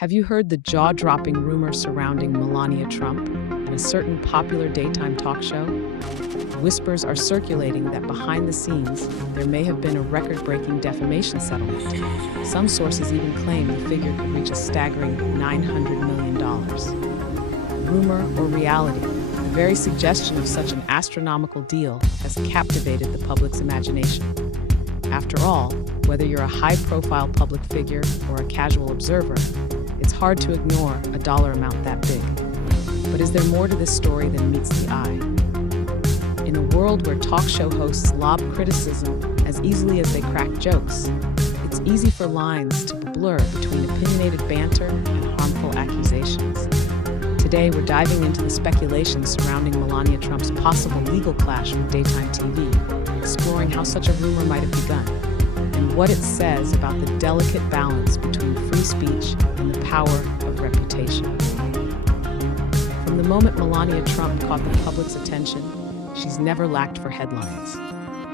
Have you heard the jaw-dropping rumor surrounding Melania Trump and a certain popular daytime talk show? Whispers are circulating that behind the scenes, there may have been a record-breaking defamation settlement. Some sources even claim the figure could reach a staggering $900 million. Rumor or reality, the very suggestion of such an astronomical deal has captivated the public's imagination. After all, whether you're a high-profile public figure or a casual observer, it's hard to ignore a dollar amount that big. But is there more to this story than meets the eye? In a world where talk show hosts lob criticism as easily as they crack jokes, it's easy for lines to blur between opinionated banter and harmful accusations. Today, we're diving into the speculation surrounding Melania Trump's possible legal clash with daytime TV, exploring how such a rumor might have begun, and what it says about the delicate balance between free speech and the power of reputation. From the moment Melania Trump caught the public's attention, she's never lacked for headlines.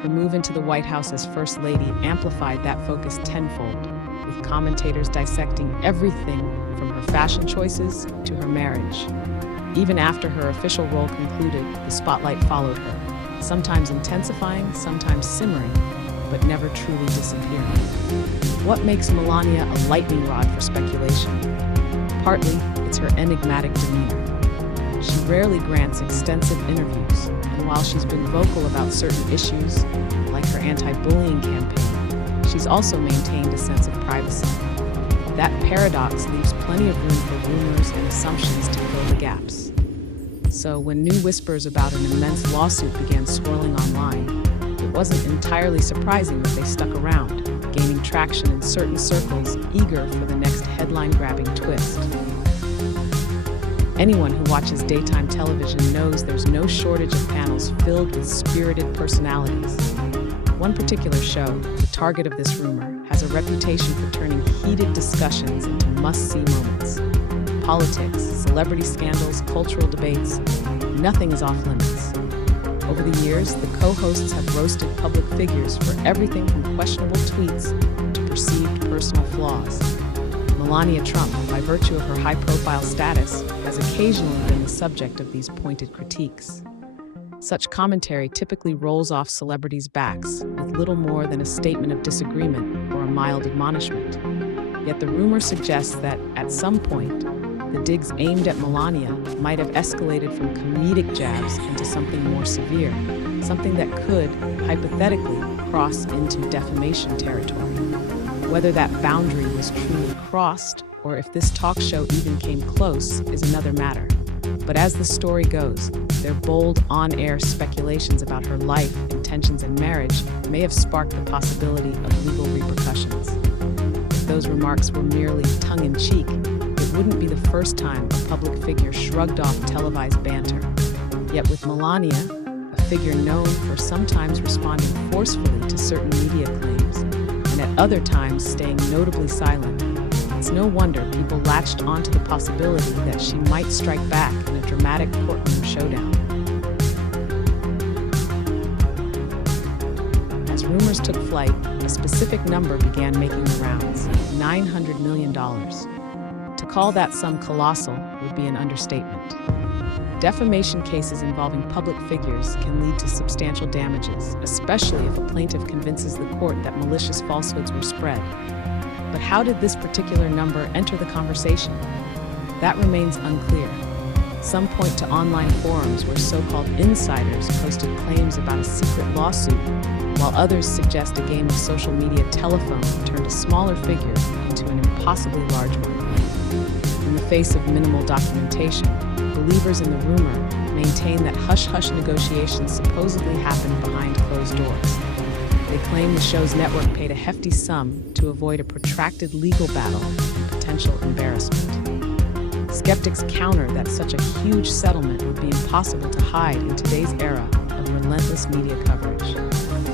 Her move into the White House as First Lady amplified that focus tenfold, with commentators dissecting everything from her fashion choices to her marriage. Even after her official role concluded, the spotlight followed her, sometimes intensifying, sometimes simmering, but never truly disappearing. What makes Melania a lightning rod for speculation? Partly, it's her enigmatic demeanor. She rarely grants extensive interviews, and while she's been vocal about certain issues, like her anti-bullying campaign, she's also maintained a sense of privacy. That paradox leaves plenty of room for rumors and assumptions to fill the gaps. So when new whispers about an immense lawsuit began swirling online, it wasn't entirely surprising that they stuck around, gaining traction in certain circles, eager for the next headline-grabbing twist. Anyone who watches daytime television knows there's no shortage of panels filled with spirited personalities. One particular show, the target of this rumor, has a reputation for turning heated discussions into must-see moments. Politics, celebrity scandals, cultural debates, nothing is off-limits. Over the years, the co-hosts have roasted public figures for everything from questionable tweets to perceived personal flaws. Melania Trump, by virtue of her high-profile status, has occasionally been the subject of these pointed critiques. Such commentary typically rolls off celebrities' backs with little more than a statement of disagreement or a mild admonishment. Yet the rumor suggests that, at some point, the digs aimed at Melania might have escalated from comedic jabs into something more severe, something that could, hypothetically, cross into defamation territory. Whether that boundary was truly crossed, or if this talk show even came close, is another matter. But as the story goes, their bold, on-air speculations about her life, intentions, and marriage may have sparked the possibility of legal repercussions. If those remarks were merely tongue-in-cheek, it wouldn't be the first time a public figure shrugged off televised banter. Yet with Melania, a figure known for sometimes responding forcefully to certain media claims, and at other times staying notably silent, it's no wonder people latched onto the possibility that she might strike back in a dramatic courtroom showdown. As rumors took flight, a specific number began making the rounds: $900 million. To call that sum colossal would be an understatement. Defamation cases involving public figures can lead to substantial damages, especially if a plaintiff convinces the court that malicious falsehoods were spread. But how did this particular number enter the conversation? That remains unclear. Some point to online forums where so-called insiders posted claims about a secret lawsuit, while others suggest a game of social media telephone turned a smaller figure into an impossibly large one. In the face of minimal documentation, believers in the rumor maintain that hush-hush negotiations supposedly happened behind closed doors. They claim the show's network paid a hefty sum to avoid a protracted legal battle and potential embarrassment. Skeptics counter that such a huge settlement would be impossible to hide in today's era of relentless media coverage.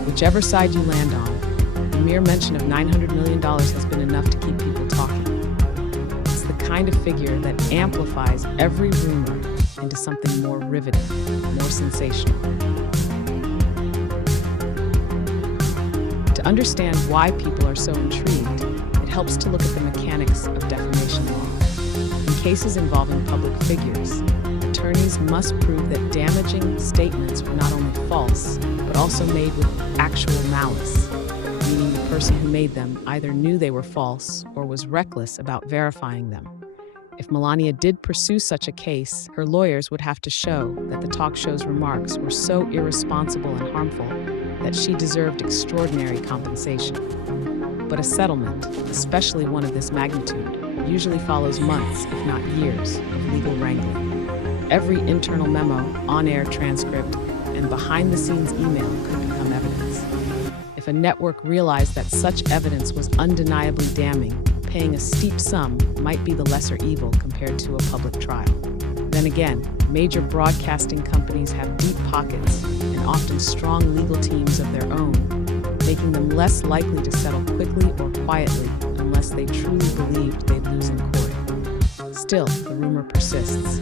Whichever side you land on, the mere mention of $900 million has been enough to keep people talking. It's the kind of figure that amplifies every rumor into something more riveting, more sensational. To understand why people are so intrigued, it helps to look at the mechanics of defamation law. cases involving public figures, attorneys must prove that damaging statements were not only false, but also made with actual malice, meaning the person who made them either knew they were false or was reckless about verifying them. If Melania did pursue such a case, her lawyers would have to show that the talk show's remarks were so irresponsible and harmful that she deserved extraordinary compensation. But a settlement, especially one of this magnitude, usually follows months, if not years, of legal wrangling. Every internal memo, on-air transcript, and behind-the-scenes email could become evidence. If a network realized that such evidence was undeniably damning, paying a steep sum might be the lesser evil compared to a public trial. Then again, major broadcasting companies have deep pockets and often strong legal teams of their own, making them less likely to settle quickly or quietly unless they truly believed they'd lose in court. Still, the rumor persists.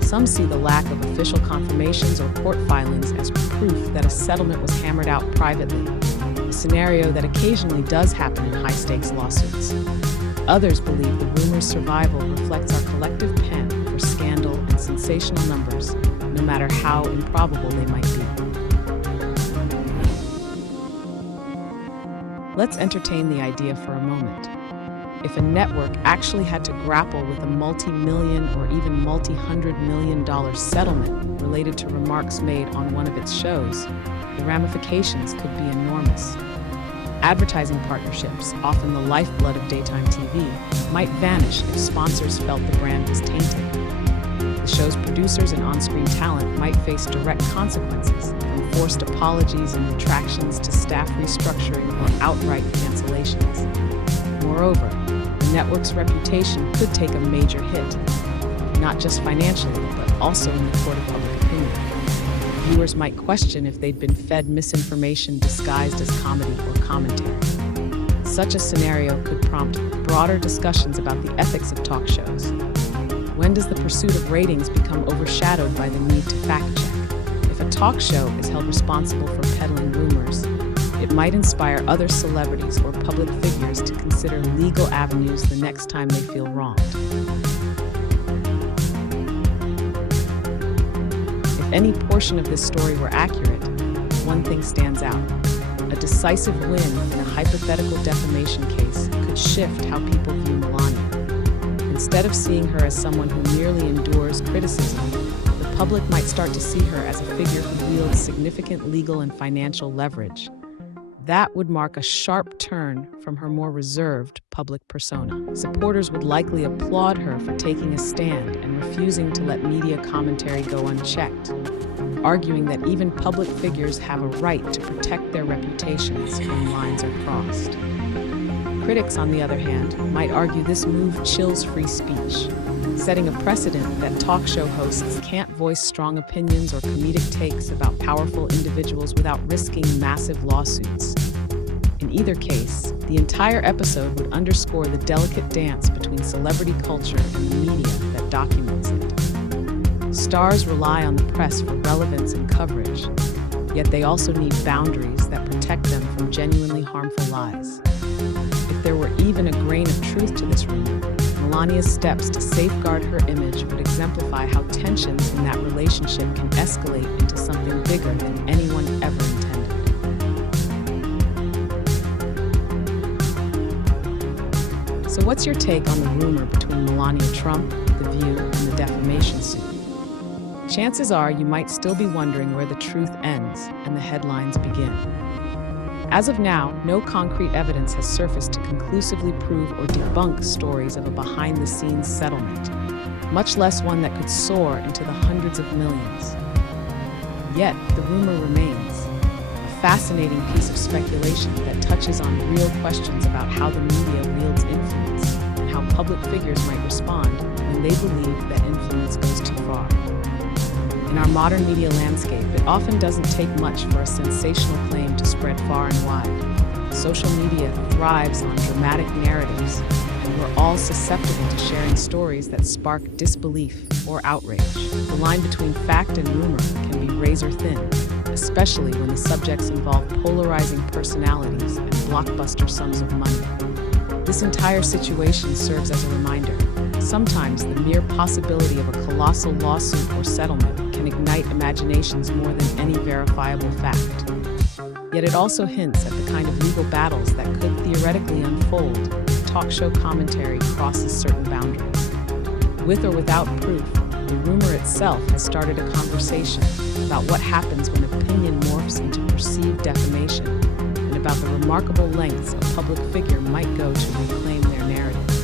Some see the lack of official confirmations or court filings as proof that a settlement was hammered out privately, a scenario that occasionally does happen in high-stakes lawsuits. Others believe the rumor's survival reflects our collective pen for scandal and sensational numbers, no matter how improbable they might be. Let's entertain the idea for a moment. If a network actually had to grapple with a multi-million or even multi-hundred-million-dollar settlement related to remarks made on one of its shows, the ramifications could be enormous. Advertising partnerships, often the lifeblood of daytime TV, might vanish if sponsors felt the brand was tainted. The show's producers and on-screen talent might face direct consequences, from forced apologies and retractions to staff restructuring or outright cancellations. Moreover, the network's reputation could take a major hit, not just financially, but also in the court of public opinion. Viewers might question if they'd been fed misinformation disguised as comedy or commentary. Such a scenario could prompt broader discussions about the ethics of talk shows. When does the pursuit of ratings become overshadowed by the need to fact-check? If a talk show is held responsible for peddling rumors, it might inspire other celebrities or public figures to consider legal avenues the next time they feel wronged. If any portion of this story were accurate, one thing stands out. A decisive win in a hypothetical defamation case could shift how people view Melania. Instead of seeing her as someone who merely endures criticism, the public might start to see her as a figure who wields significant legal and financial leverage. That would mark a sharp turn from her more reserved public persona. Supporters would likely applaud her for taking a stand and refusing to let media commentary go unchecked, arguing that even public figures have a right to protect their reputations when lines are crossed. Critics, on the other hand, might argue this move chills free speech, setting a precedent that talk show hosts can't voice strong opinions or comedic takes about powerful individuals without risking massive lawsuits. In either case, the entire episode would underscore the delicate dance between celebrity culture and the media that documents it. Stars rely on the press for relevance and coverage, yet they also need boundaries that protect them from genuinely harmful lies. If there were even a grain of truth to this rumor, Melania's steps to safeguard her image would exemplify how tensions in that relationship can escalate into something bigger than anyone ever intended. So what's your take on the rumor between Melania Trump, The View, and the defamation suit? Chances are you might still be wondering where the truth ends and the headlines begin. As of now, no concrete evidence has surfaced to conclusively prove or debunk stories of a behind-the-scenes settlement, much less one that could soar into the hundreds of millions. Yet, the rumor remains, a fascinating piece of speculation that touches on real questions about how the media wields influence and how public figures might respond when they believe that influence goes too far. In our modern media landscape, it often doesn't take much for a sensational claim to spread far and wide. Social media thrives on dramatic narratives, and we're all susceptible to sharing stories that spark disbelief or outrage. The line between fact and rumor can be razor thin, especially when the subjects involve polarizing personalities and blockbuster sums of money. This entire situation serves as a reminder. Sometimes the mere possibility of a colossal lawsuit or settlement can ignite imaginations more than any verifiable fact. Yet it also hints at the kind of legal battles that could theoretically unfold if talk show commentary crosses certain boundaries. With or without proof, the rumor itself has started a conversation about what happens when opinion morphs into perceived defamation, and about the remarkable lengths a public figure might go to reclaim their narrative.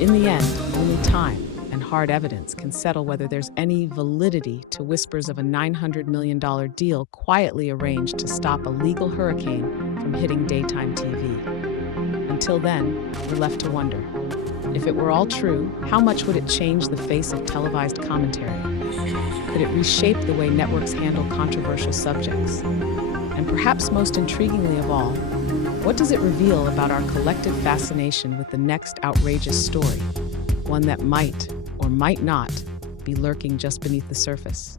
In the end, only time and hard evidence can settle whether there's any validity to whispers of a $900 million deal quietly arranged to stop a legal hurricane from hitting daytime TV. Until then, we're left to wonder. If it were all true, how much would it change the face of televised commentary? Could it reshape the way networks handle controversial subjects? And perhaps most intriguingly of all, what does it reveal about our collective fascination with the next outrageous story? One that might or might not be lurking just beneath the surface.